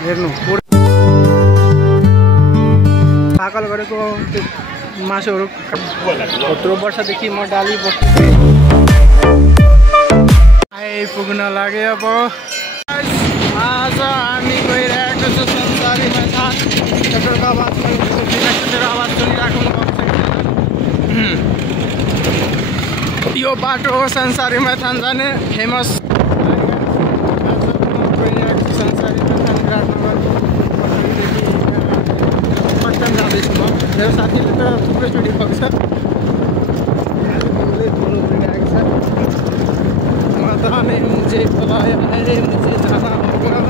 हेर्नु पाकल गरेको त्यो मासुहरू यत्रो वर्षदेखि म डाली बस्छु आइपुग्न लाग्यो। अब आज हामी गइरहेको छु संसारी मैदान। ट्र्याक्टरको आवाज आवाज सुनिराख्नु भएको छ। यो बाटो हो संसारी मैदान जाने फेमस। संसारी मैदान विराटनगर पटन जाँदैछु म। मेरो साथीले त थुप्रै चोटि भएको छ। बताने मुझे बुलाया है, मुझे जाना होगा।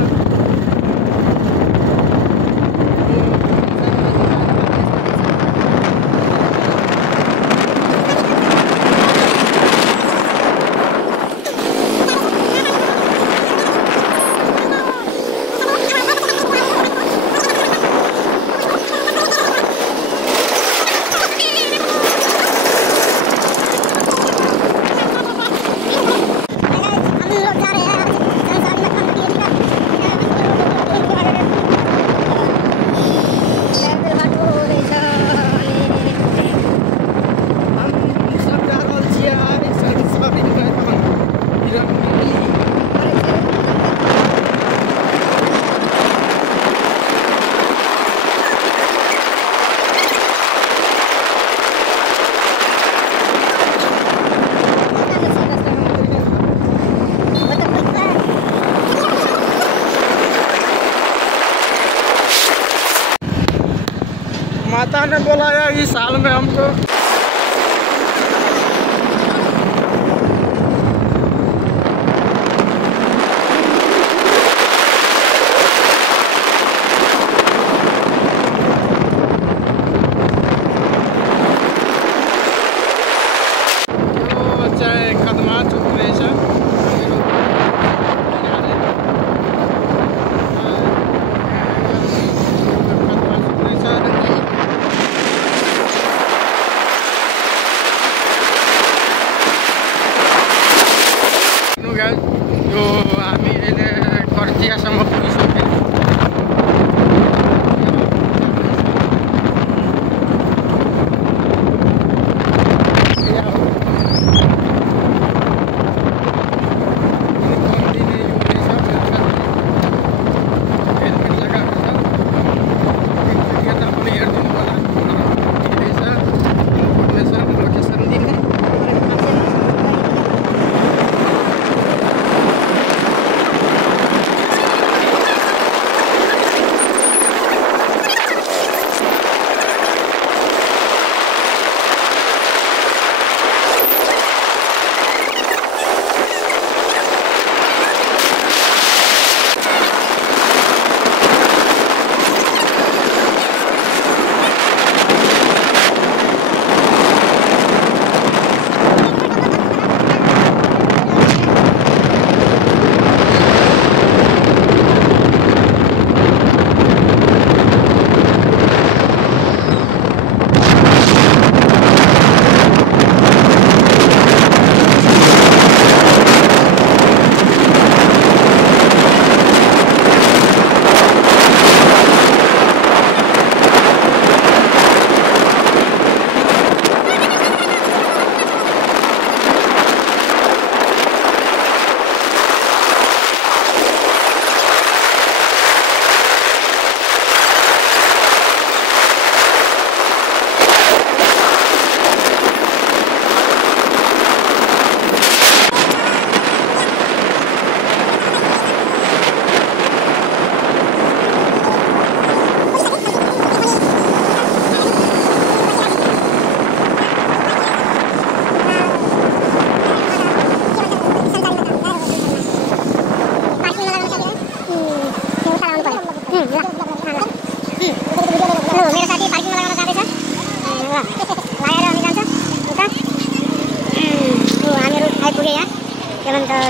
माता ने बुलाया इस साल में हमको। यो हामी अहिले कर्चियासम्म पुगिसक्यौँ।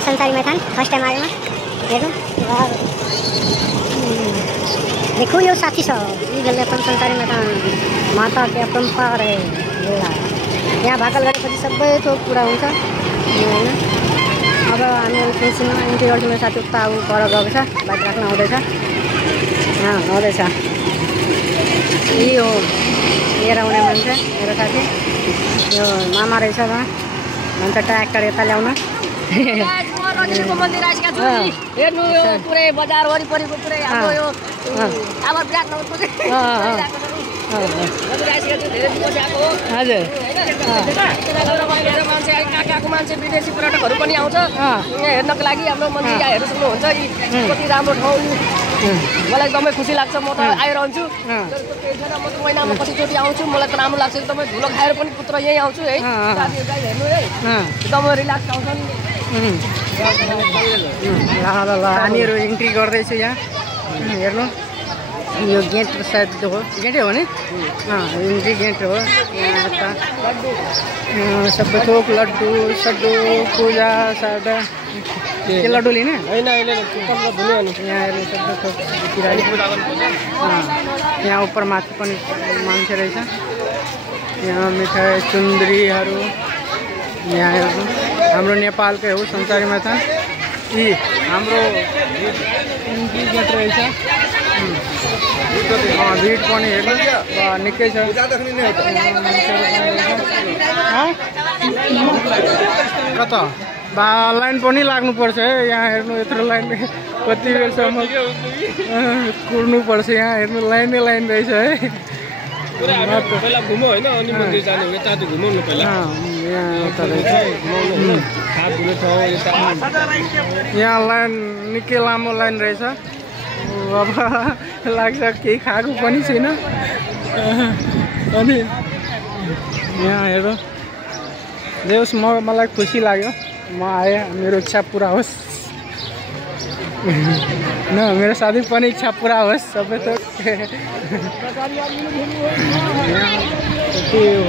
संसारी मैदान फर्स्ट टाइम आयो हेर्नु। देखो यो साथी छ यिनीहरूले पनि संसारी मैदान माता के अपरम्पार है। यहाँ भाकल गरेपछि सबै थोक कुरा हुन्छ हैन। अब हामीहरू एकछिनमा इन्ट्री गर्छौँ। मेरो साथी उता अब पर गएको छ, बाइक राख्न आउँदैछ। आउँदैछ यही हो लिएर आउने मान्छे मेरो साथी। यो मामा रहेछ त भन्छ ट्र्याक्टर यता ल्याउन। मन्दिर आएका छु हेर्नु यो पुरै बजार वरिपरिको पुरै हाम्रो यो अब विराटनगरको हजुर मान्छे काकाको मान्छे विदेशी पर्यटकहरू पनि आउँछ यहाँ हेर्नको लागि। हाम्रो मन्दिर यहाँ हेर्नु सक्नुहुन्छ कति राम्रो ठाउँ। मलाई एकदमै खुसी लाग्छ। म त आइरहन्छु, म त महिनामा कतिचोटि आउँछु। मलाई त राम्रो लाग्छ एकदमै। धुलो खाएर पनि पुत्र यहीँ आउँछु है। साथीहरू हेर्नु है एकदमै रिल्याक्स आउँछन्। ल हामीहरू इन्ट्री गर्दैछु यहाँ। हेर्नु यो गेट सायद हो, गेटै हो नि। इन्ट्री गेट हो। यहाँ सबै थोक लड्डु सड्डु पूजा साजा के लड्डु लिने होइन। यहाँ हेर्नु सबै थोक यहाँ उपर माथि पनि मान्छे रहेछ। यहाँ मिठाई चुन्द्रीहरू यहाँ हेर्नु हाम्रो नेपालकै हो संसारी मैदान। यी हाम्रो इन्ट्री गेट रहेछ। भिड पनि हेर्नु निकै छ। कता लाइन पनि लाग्नुपर्छ है। यहाँ हेर्नु यत्रो लाइन कति बेरसम्म कुर्नुपर्छ। यहाँ हेर्नु लाइनै लाइन रहेछ है। पहिला घुमो होइन अनि मन्दिर जाने हो यता घुमाउनु पहिला। यहाँ लाइन निकै लामो लाइन रहेछ। अब लाग्छ केही खाएको पनि छैन। अनि यहाँ हेर्नु जे होस् मलाई खुसी लाग्यो। म आएँ, मेरो इच्छा पुरा होस् न, मेरो साथी पनि इच्छा पुरा होस् सबै थोक।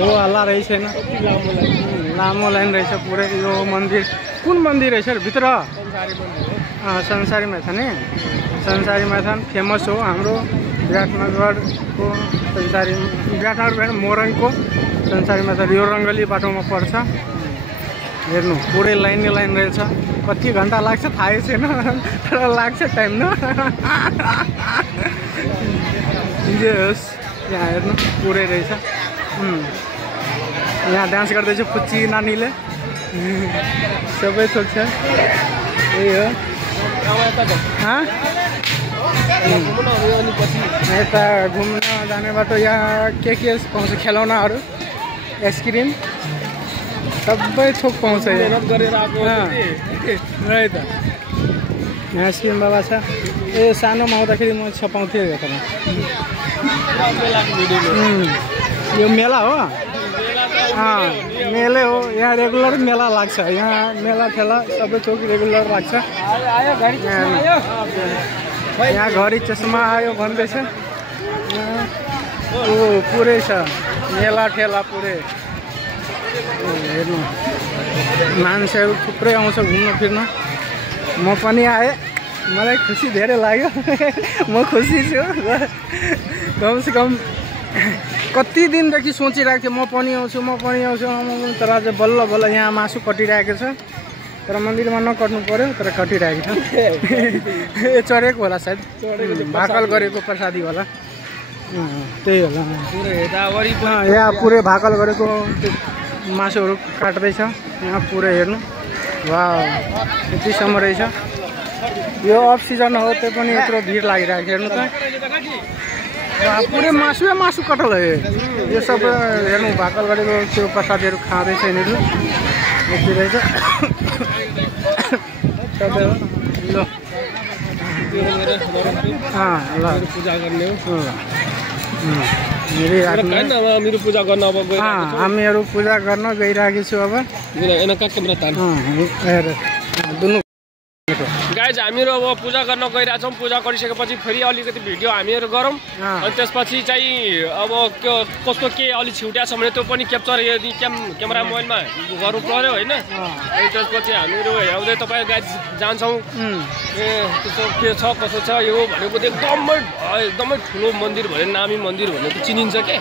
हो हल्ला रहेछ छैन। लामो लाइन रहेछ पुरै। यो मन्दिर कुन मन्दिर रहेछ भित्र? संसारी मैदान है। संसारी मैदान फेमस हो हाम्रो विराटनगरको। संसारी विराटनगर मोरङको संसारी मैदान यो रङ्गली बाटोमा पर्छ। हेर्नु पुरै लाइन लाइन रहेछ। कति घन्टा लाग्छ थाहै छैन तर लाग्छ टाइम न। जे होस् यहाँ हेर्नु पुरै रहेछ। यहाँ डान्स गर्दैछ पुच्ची नानीले। सबै थोक छ। यही हो। यता घुम्न जाने बाटो यहाँ के पाउँछ खेलौनाहरू आइसक्रिम सबै थोक पाउँछ। मेहनत गरेर आएको है त। यहाँ आइसक्रिम बाबा छ। ए सानोमा आउँदाखेरि म छपाउँथेँ यतामा। यो मेला हो। मेलै हो। यहाँ रेगुलर मेला लाग्छ। यहाँ मेला ठेला सबै थोक रेगुलर लाग्छ। यहाँ घरि चस्मा आयो भन्दैछ। पुरै छ मेला ठेला पुरै। हेर्नु मान्छेहरू थुप्रै आउँछ घुम्न फिर्न। म पनि आएँ, मलाई खुसी धेरै लाग्यो। म खुसी छु। कमसेकम कति दिनदेखि सोचिरहेको थिएँ म पनि आउँछु तर आज बल्ल बल्ल यहाँ मासु कटिरहेको छ। तर मन्दिरमा नकट्नु पर्यो तर कटिरहेको छ। चढेको होला सायद, भाकल गरेको प्रसादी होला। त्यही होला। यहाँ पुरै भाकल गरेको मासुहरू काट्दैछ यहाँ पुरै। हेर्नु वा यतिसम्म रहेछ। यो अफ सिजन हो त्यही पनि यत्रो भिड लागिरहेको छ। हेर्नु त पुरै मासु कटल हो यो सबै। हेर्नु भाकल गरेको त्यो प्रसादीहरू खाँदैछ यिनीहरू। यति रहेछ सबै हो। ल पूजा गर्ने हो। मेरो पूजा गर्न अब हामीहरू पूजा गर्न गइरहेको छु। अब गाइज हामीहरू अब पूजा गर्न गइरहेछौँ। पूजा गरिसकेपछि फेरि अलिकति भिडियो हामीहरू गरौँ। अनि त्यसपछि चाहिँ अब कस्तो के अलिक छुट्या छ भने त्यो पनि क्याप्चर यदि क्यामेरा मोबाइलमा गर्नु पर्यो होइन। अनि त्यसपछि हामीहरू हेर्दै तपाईँ गाइज जान्छौँ। त्यस्तो के छ कसो छ यो भनेको एकदमै ठुलो मन्दिर भने नामी मन्दिर भनेको चिनिन्छ के।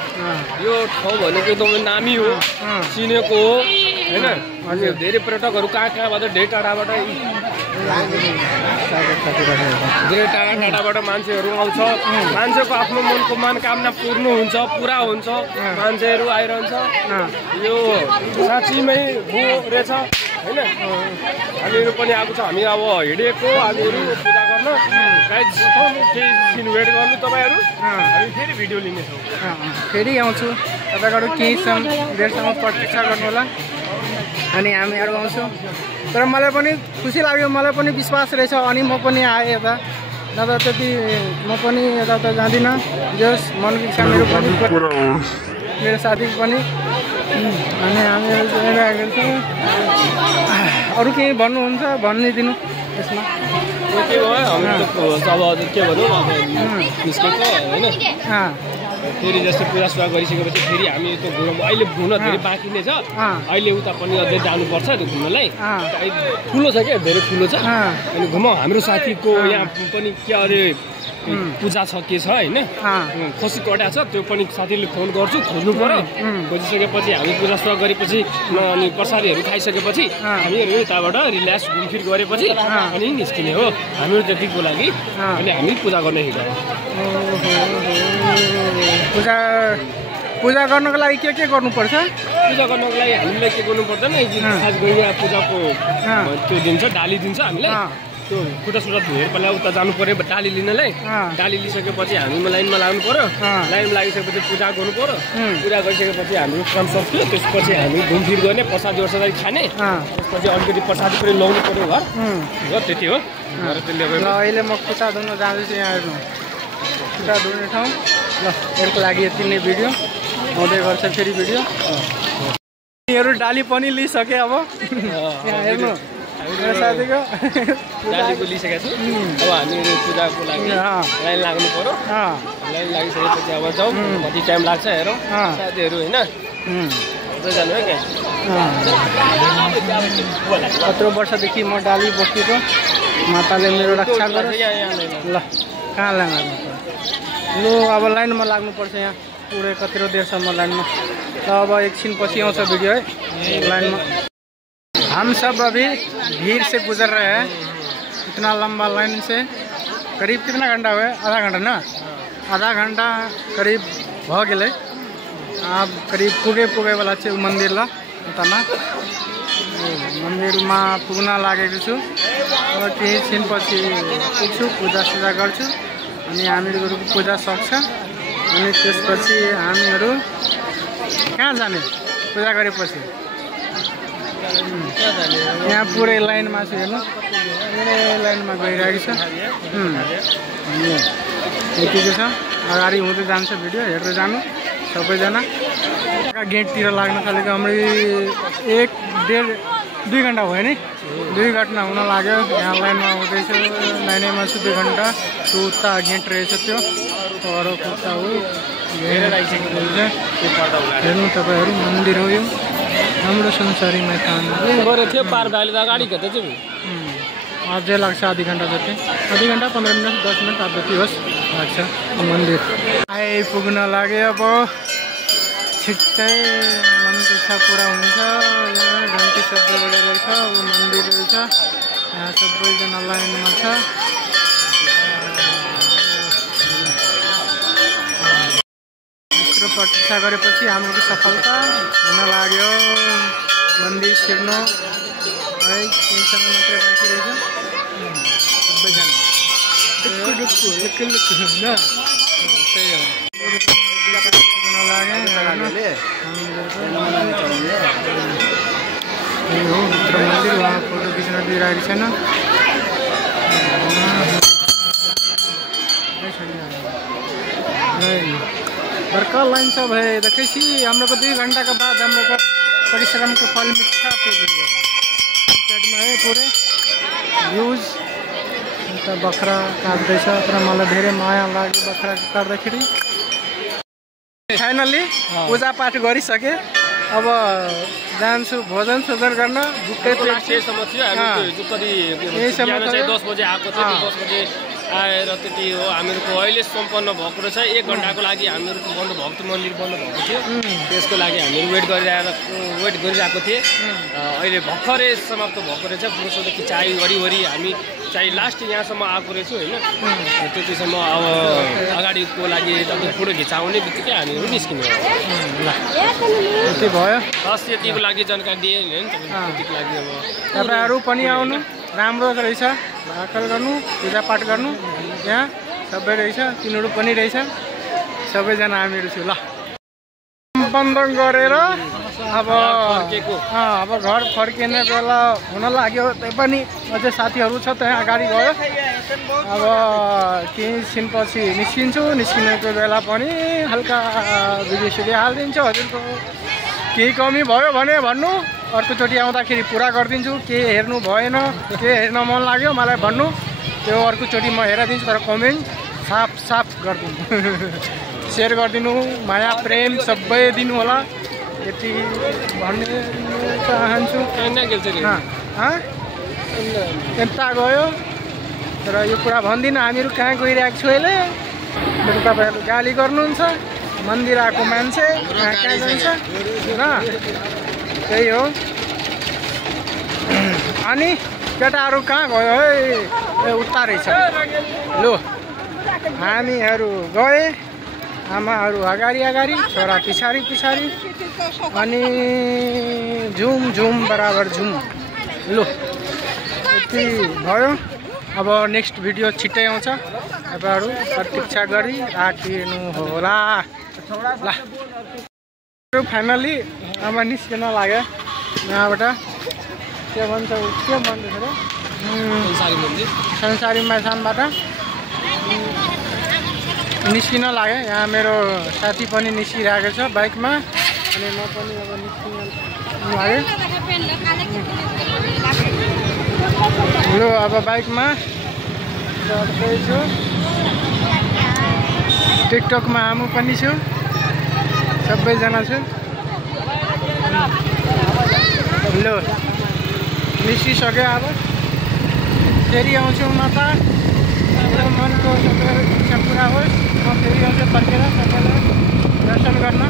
यो ठाउँ भनेको एकदमै नामी हो, चिनेको हो। होइन अनि धेरै पर्यटकहरू कहाँबाट धेरै टाढाबाट धेरै टाढाबाट मान्छेहरू आउँछ मान्छेको आफ्नो मनको मनोकामना पूर्ण हुन्छ पुरा हुन्छ मान्छेहरू आइरहन्छ यो साँच्चीमै हो रहेछ होइन हामीहरू पनि आएको छ हामी अब हिँडेको हामीहरू पूजा गर्न गाइड केही दिन वेट गर्नु तपाईँहरू हामी फेरि भिडियो लिनेछौँ फेरि आउँछु तपाईँहरू केही बेरसम्म प्रतीक्षा गर्नु होला अनि हामीहरू आउँछौँ तर मलाई पनि खुसी लाग्यो मलाई पनि विश्वास रहेछ अनि म पनि आएँ यता नत्र त्यति म पनि यताउता जाँदिनँ जस मनको इच्छा मेरो पनि मेरो साथीको पनि अनि हामीहरू गइरहेको छौँ अरू केही भन्नुहुन्छ भनिदिनु यसमा के भयो अब के भनौँ अब निस्केको होइन फेरि जस्तो पूजासुजा गरिसकेपछि फेरि हामी त्यो घुम अहिले घुम्न धेरै बाँकी नै छ अहिले उता पनि अझै जानुपर्छ त्यो घुम्नलाई ठुलो छ क्या धेरै ठुलो छ अनि घुमाउ हाम्रो साथीको यहाँ पनि के अरे पूजा छ के छ होइन खसी कटा छ त्यो पनि साथीले फोन गर्छु खोज्नु पर्यो खोजिसकेपछि हामी पूजासुजा गरेपछि अनि प्रसादीहरू खाइसकेपछि हामीहरू यताबाट रिल्याक्स घुमफिर गरेपछि अनि निस्किने हो हामीहरू त्यतिको लागि अनि हामी पूजा गर्ने हिँड्छौँ पूजा गर्नको लागि के गर्नुपर्छ पूजा गर्नको लागि हामीले के गर्नु पर्दैन खास गरी यहाँ पूजाको त्यो दिन्छ डाली दिन्छ हामीलाई त्यो खुट्टा धोएर पहिला उता जानु पर्यो डाली लिनलाई डाली लिइसकेपछि हामी लाइनमा लाग्नु पर्यो लाइनमा लागिसकेपछि पूजा गर्नु पर्यो पूजा गरिसकेपछि हाम्रो काम सक्यो त्यसपछि हामी घुमफिर गर्ने प्रसादी वर्सादी खाने त्यसपछि अलिकति प्रसादी पनि ल्याउनु पर्यो घर त्यति हो त्यसले अहिले म खुट्टा धुन जाँदैछु यहाँ हेर्नु खुट्टा धुने ठाउँ ल यसको लागि यति नै भिडियो आउँदै गर्छ फेरि भिडियो यिनीहरू डाली पनि लिइसके अब यहाँ हेर्नु मेरो साथीको डालीको लिइसकेको छु अब हामीहरू पूजाको लागि लाइन लाग्नु पर्यो लाइन लागिसकेपछि अब जाउँ कति टाइम लाग्छ हेरौँ साथीहरू होइन जानु है क्या कत्रो वर्षदेखि म डाली बोकेको माताले मेरो रक्षा गर्छ ल कहाँ लाइन लाग्नु पर्छ लु अब लाइनमा लाग्नुपर्छ यहाँ पुरै कत्रो देरसम्म लाइनमा त अब एकछिन पछि आउँछ भिडियो है लाइनमा हम सब अभी भीड़ से गुजर रहे हैं इतना लंबा लाइन से करीब कितना घंटा हुआ है आधा घंटा ना आधा घंटा करीब भ गए अब करीब पुगे वाला छ मंदिर ला उतामा मंदिर में पुग्न लागेको छु अब केही छिन पछि पुग्छु पूजा सुजा गर्छु अनि हामीहरूको पूजा सक्छ अनि त्यसपछि हामीहरू कहाँ जाने पूजा गरेपछि यहाँ पुरै लाइनमा छु हेर्नु पुरै लाइनमा गइरहेको छ यतिको छ अगाडि हुँदै जान्छ भिडियो हेर्दै जानु सबैजना गेटतिर लाग्न थालेको हाम्रो 1.5-2 घन्टा भयो नि 2 घन्टा हुन लाग्यो यहाँ लाइनमा आउँदैछु लाइनमा छु 2 घन्टा त्यो उता गेट रहेछ त्यो अरू खुट्टा हो हेर्नु तपाईँहरू मन्दिर हो यो हाम्रो संसारी मैदान गरे थियो पार भाइले त अगाडि खेत चाहिँ अझै लाग्छ आधी घन्टा जति आधी घन्टा 15 मिनट 10 मिनट अब जति होस् लाग्छ मन्दिर आइपुग्न लाग्यो अब छिट्टै मनको इच्छा पुरा हुन्छ यहाँ घन्टी शब्द बजेको छ अब मन्दिर रहेछ यहाँ सबैजना लाइनमा छ प्रतीक्षा गरेपछि हाम्रो सफलता हुन लाग्यो मन्दिर छिर्नु है एकसँग मात्रै बाँकी रहेछ सबैजना त्यही हो भित्र मन्दिर उहाँ फोटो खिच्न दिइरहेको छैन बड़का लाइन सब है देखे हम लोग को 2 घंटा के बाद हम लोग का परिश्रम का फल मीठा पे साइड में है पूरे व्यूज बखरा काट्दैछ तर मलाई धेरै माया लाग्यो बखरा काट्दाखेरि फाइनली पूजा पाठ गरिसके अब जान्छु भोजन सोजन गर्न भुक्कै पेट समस्या हामी कति 10 बजे आएको थियो 10 बजे आएर त्यति हो हामीहरूको अहिले सम्पन्न भएको रहेछ। 1 घन्टाको लागि हामीहरूको भक्त मन्दिर बन्द भएको थियो। त्यसको लागि हामीहरू वेट गरिरहेको थिएँ। अहिले भर्खरै समाप्त भएको रहेछ। पुरुषदेखि चाय वरिवरि हामी चाहिँ लास्ट यहाँसम्म आएको रहेछु होइन। त्यतिसम्म अब अगाडिको लागि तपाईँ फोटो खिचाउने बित्तिकै हामीहरू निस्किनु भयो। बस यतिको लागि जानकारी दिएँ होइन त्यतिको लागि। अब तपाईँहरू पनि आउनु, राम्रो रहेछ। भाकल गर्नु, पूजापाठ गर्नु, यहाँ सबै रहेछ। तिनीहरू पनि रहेछ। सबैजना हामीहरू छु ल। बन्द गरेर अब घर फर्किने बेला हुन लाग्यो। त्यही पनि अझै साथीहरू छ त्यहाँ अगाडि गयो। अब केही छिनपछि निस्किन्छु। निस्किनेको बेला पनि हल्का भिडियो हालिदिन्छु। हजुरको केही कमी भयो भने भन्नु, अर्कोचोटि आउँदाखेरि पुरा गरिदिन्छु। के हेर्नु भएन, के हेर्न मन लाग्यो मलाई भन्नु, त्यो अर्कोचोटि म हेरिदिन्छु। तर कमेन्ट साफ गरिदिनु, सेयर गरिदिनु, माया प्रेम सबै दिनु होला। यति भन्ने चाहन्छु। यता गयो तर यो कुरा भन्दिनँ हामीहरू कहाँ गइरहेको छु अहिले। तपाईँहरू गाली गर्नुहुन्छ। मन्दिर आएको मान्छे कहाँ जान्छ र त्यही हो। अनि केटाहरू कहाँ गयो है? उता रहेछ। लु हामीहरू गए, आमाहरू अगाडि छोरा पछाडि अनि झुम बराबर झुम। लु यति भयो। अब नेक्स्ट भिडियो छिट्टै आउँछ। तपाईँहरू प्रतीक्षा गरी राखिनु होला ल। फाइनली अब निस्किन लाग्यो यहाँबाट। के भन्छ र संसारी मैदानबाट निस्किन लाग्यो। यहाँ मेरो साथी पनि निस्किरहेको छ बाइकमा। अनि म पनि अब निस्किन लाग्यो। लु अब बाइकमा चढ्दैछु। टिकटकमा आमु पनि छु, सबैजना छु। लु निस्किसक्यो। अब फेरि आउँछु म त। मेरो मनको सबै इच्छा पुरा होस्। म फेरि आउँछु फर्केर सबैलाई दर्शन गर्न।